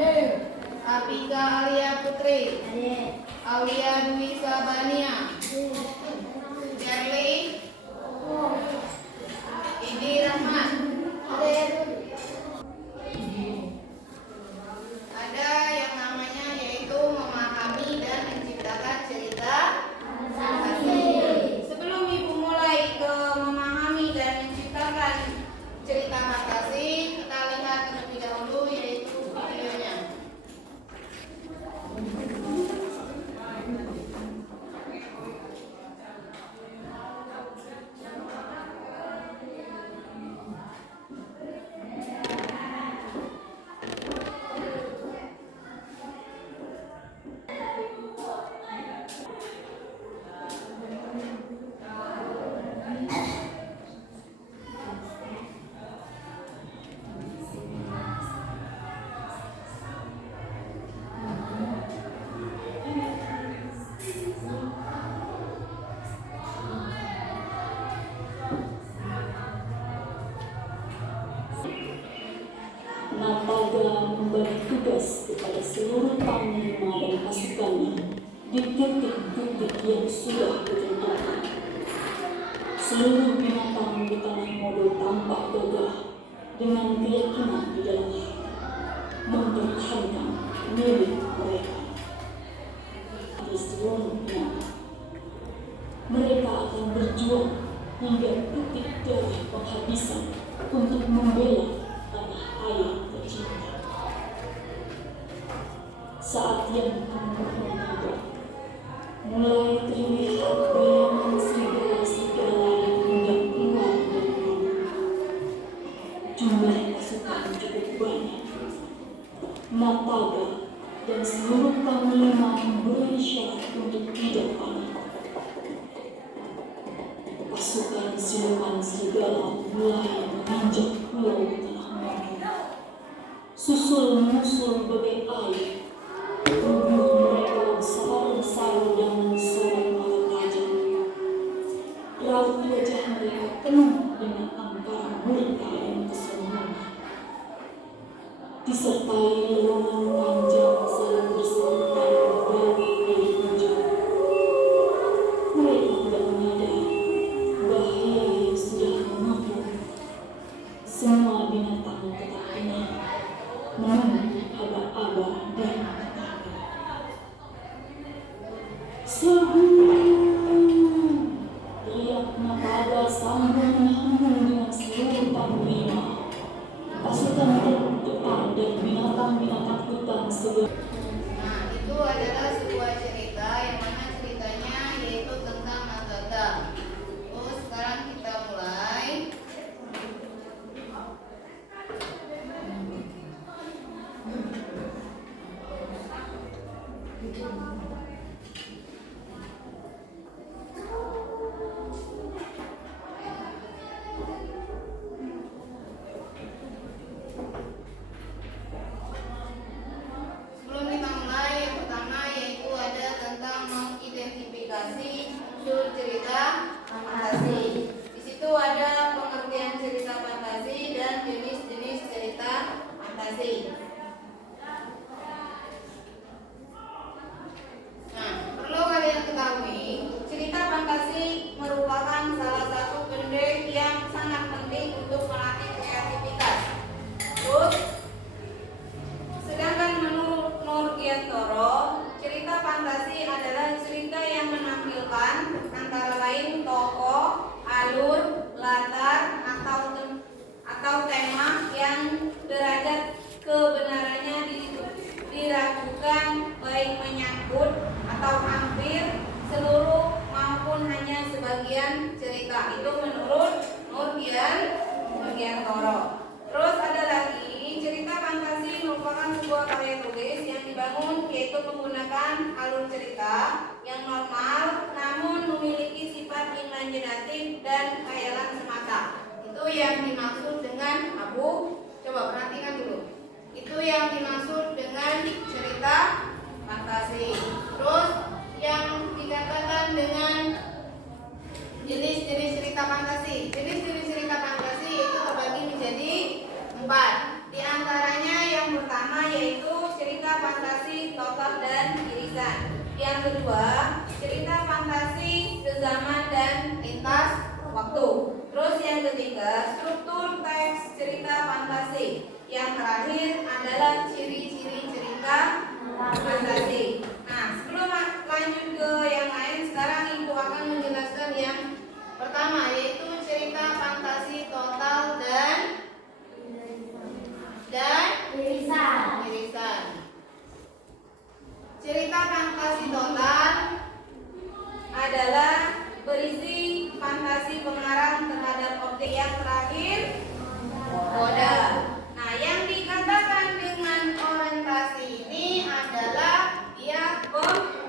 Abika Alia Putri, Aulia Dwi Sabania, Jarli Idi Rahman. Ada yang namanya yaitu memahami dan menciptakan cerita fantasi. Sebelum ibu mulai ke memahami dan menciptakan cerita fantasi, kita lihat terlebih dahulu yaitu videonya. Nataga memberi tugas kepada seluruh panglima dan pasukannya di titik-titik yang sudah ditentukan. Seluruh binatang di tanah Modo tampak gagah dengan keyakinan di dalam hati mempertahankan milik mereka. Di seluruh binatang, mereka akan berjuang hingga titik darah penghabisan untuk membela tanah air tercinta. Saat yang tiba, mulai terlihat bayangan serigala-serigala yang hendak keluar dari rumah. Jumlah pasukan cukup banyak. Nataga dan seluruh panglima memberi isyarat untuk tidak panik. Pasukan siluman serigala mulai menginjak pulau tanah Modo. Susul menyusul bagai air. Tubuh mereka sarung-sarung dengan sorot mata tajam. Raut wajah mereka penuh dengan amarah murka yang kesembunyian, disertai lelungan panjang saling bersampai dari ujung. Mereka tidak menyadari bahaya yang sudah menghapus. Semua binatang tetap tenang, menunggu aba-aba dan teriak Nataga sambil menyambung dengan seluruh panglima. Pasukan terdepan dan binatang-binatang hutan sebelah. Nah, itu adalah sebuah cerita yang mana ceritanya yaitu tentang Nataga. Terus sekarang kita mulai. Sebelum kita mulai, yang pertama yaitu ada tentang mengidentifikasi unsur cerita fantasi. Di situ ada pengertian cerita fantasi dan jenis-jenis cerita fantasi. Nah, perlu kalian ketahui, cerita fantasi merupakan salah satu benda yang sangat penting untuk melatih kreativitas. Terus, sedangkan menurut Nurgiantoro, cerita fantasi adalah cerita yang menampilkan antara lain tokoh, alur, latar, atau tema yang derajat kebenarannya diragukan, baik menyangkut atau hampir seluruh maupun hanya sebagian cerita. Itu menurut Nurgiantoro. Terus ada lagi, cerita fantasi merupakan sebuah karya tulis yang dibangun yaitu menggunakan alur cerita yang normal namun memiliki sifat imajinatif dan khayalan semata. Itu yang dimaksud dengan coba perhatikan dulu. Itu yang dimaksud dengan cerita fantasi. Terus yang dikatakan dengan jenis-jenis cerita fantasi. Jenis-jenis cerita fantasi itu terbagi menjadi 4. Di antaranya yang pertama yaitu yang kedua, cerita fantasi sezaman dan lintas waktu. Terus yang ketiga, struktur teks cerita fantasi. Yang terakhir adalah ciri-ciri cerita fantasi. Nah, sebelum lanjut ke yang lain, sekarang Ibu akan menjelaskan yang pertama, yaitu cerita fantasi total dan irisan. Cerita fantasi total adalah berisi fantasi pengarang terhadap objek yang terakhir koda. Nah, yang dikatakan dengan orientasi ini adalah dia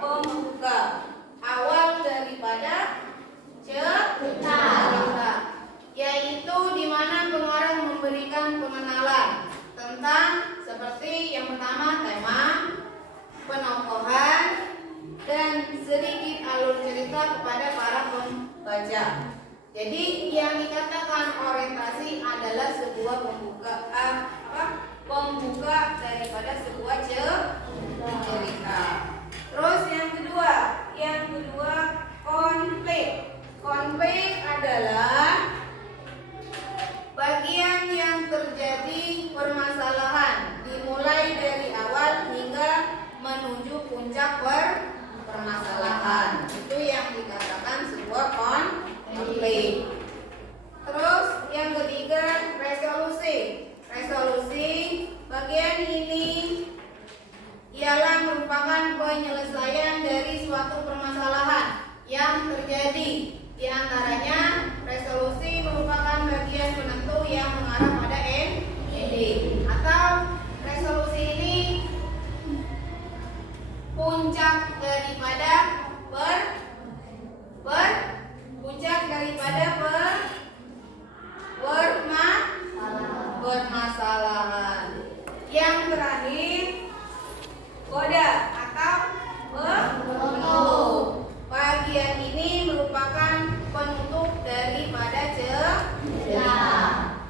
pembuka awal daripada cerita, yaitu di mana pengarang memberikan pengenalan tentang seperti yang pertama tema, penokohan, dan sedikit alur cerita kepada para pembaca. Jadi yang dikatakan orientasi adalah sebuah pembuka daripada sebuah cerita. Terus yang kedua konflik. Konflik adalah bagian yang terjadi permasalahan dimulai dari awal hingga menuju puncak permasalahan. Itu yang dikatakan sebuah konflik. Terus yang ketiga resolusi. Resolusi bagian ini ialah merupakan penyelesaian dari suatu permasalahan yang terjadi. Di antaranya resolusi merupakan bagian penentu yang mengarah pada ending. Atau resolusi ini puncak daripada permasalahan. Yang terakhir koda atau penutup. Bagian ini merupakan penutup daripada cerita.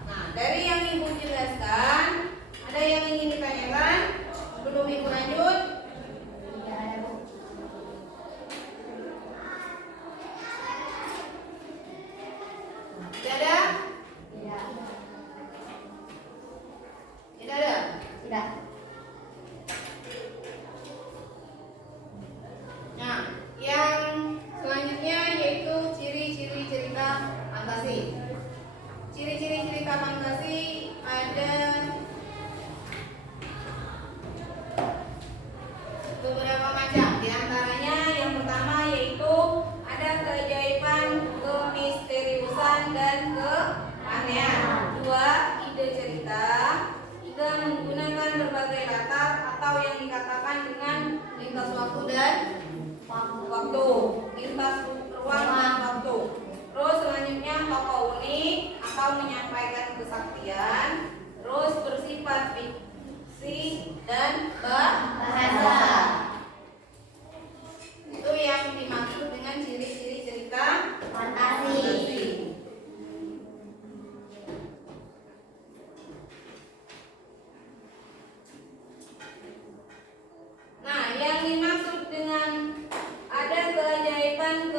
Nah, dari yang Ibu jelaskan, ada yang ingin ditanyakan sebelum Ibu lanjut? Tidak ada? Tidak ada? Tidak. Nah, yang selanjutnya yaitu ciri-ciri cerita fantasi. Ciri-ciri cerita fantasi ada beberapa macam. Di antaranya yang pertama yaitu ada keajaiban, kemisteriusan, dan keanehan. 2. Ide cerita. 3. Menggunakan berbagai latar atau yang dikatakan dengan lintas waktu dan lintas ruang dan waktu. Terus selanjutnya tokoh unik atau menyampaikan kesaktian. Terus bersifat fiksi dan bahasa. Itu yang dimaksud dengan ciri-ciri cerita fantasi. Nah, yang dimaksud dengan ada keajaiban,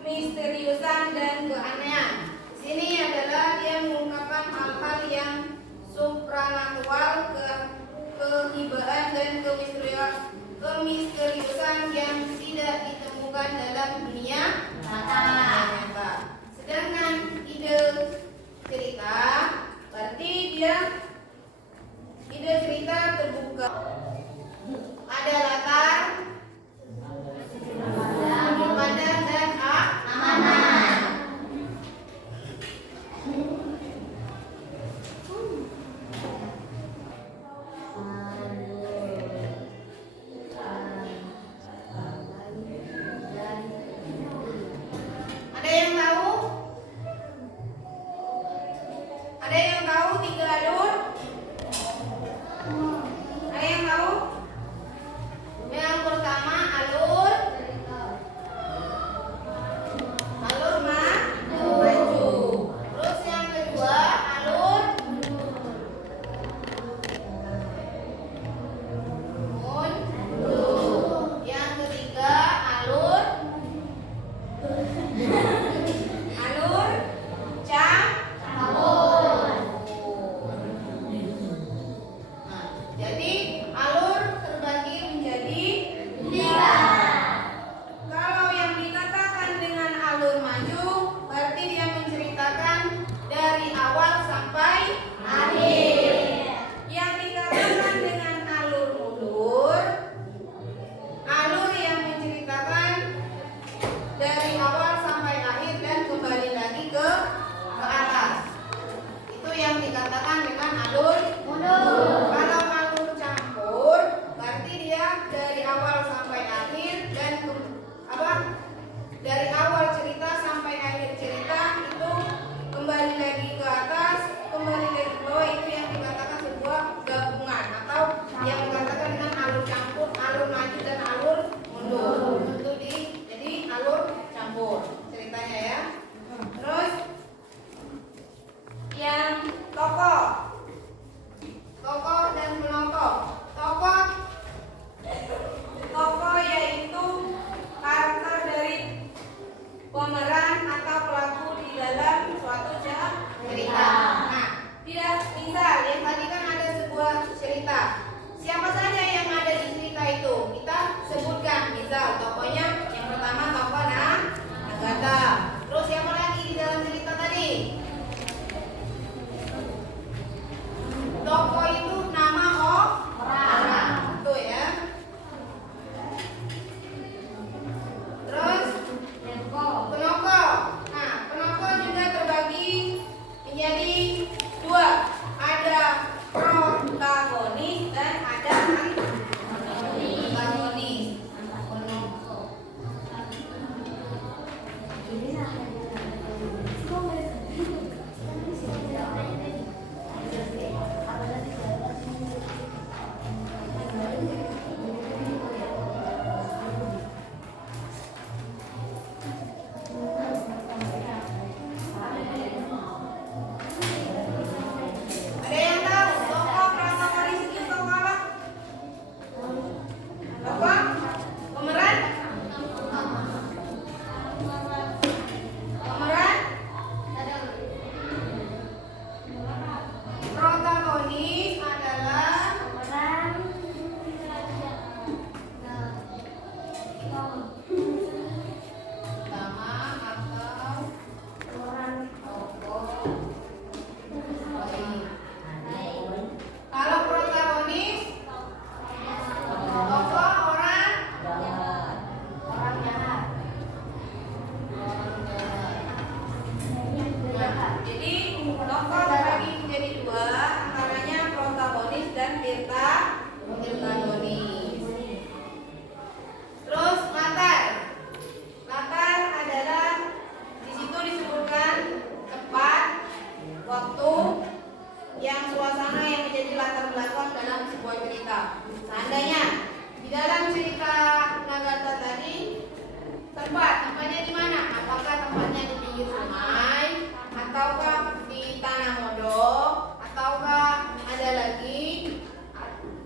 kemisteriusan, dan keanehan. Di sini adalah dia mengungkapkan hal-hal yang supranatural, kehibaan, dan kemisteriusan yang tidak ditemukan dalam dunia nyata. Sedangkan ide cerita berarti ide cerita terbuka. Ada latar, sudut pandang, dan amanah. Ada siapa saja yang ada di cerita itu? Kita sebutkan. Misal tokohnya yang pertama tokoh Agatha. Terus siapa lagi di dalam cerita tadi? Tokoh itu nama orang. Betul ya. Terus penoko. Nah, penoko juga terbagi menjadi dua. Ada protagonis dan ada antagonis. Ada yang tahu tokoh protagonis itu tokoh apa? Tokoh pemeran? Pemeran? Protagonis adalah utama atau tokoh. Kalau protagonis tokoh orang jahat. Nah, jadi tokoh terbagi menjadi dua, antaranya protagonis dan antagonis. Terus latar. Latar adalah di situ disebutkan tempat, waktu, yang suasana yang menjadi latar belakang dalam sebuah cerita. Seandainya di dalam cerita Agatha tadi tempatnya di mana? Apakah tempatnya di pinggir sungai, ataukah di tanah modok, ataukah ada lagi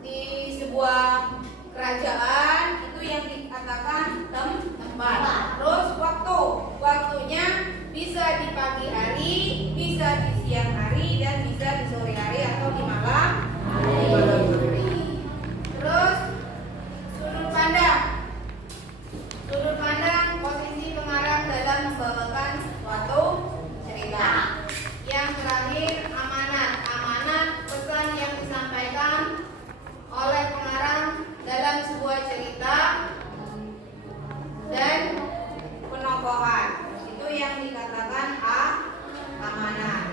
di sebuah kerajaan? Itu yang dikatakan tempat. Terus waktunya bisa di pagi hari, bisa di siang hari, dan bisa di sore hari atau di malam hari. Terus sudut pandang. Sudut pandang posisi pengarang dalam membawakan suatu cerita. Yang terakhir amanat. Amanat pesan yang disampaikan oleh pengarang dalam sebuah cerita dan penokohan. Itu yang dikatakan amanat.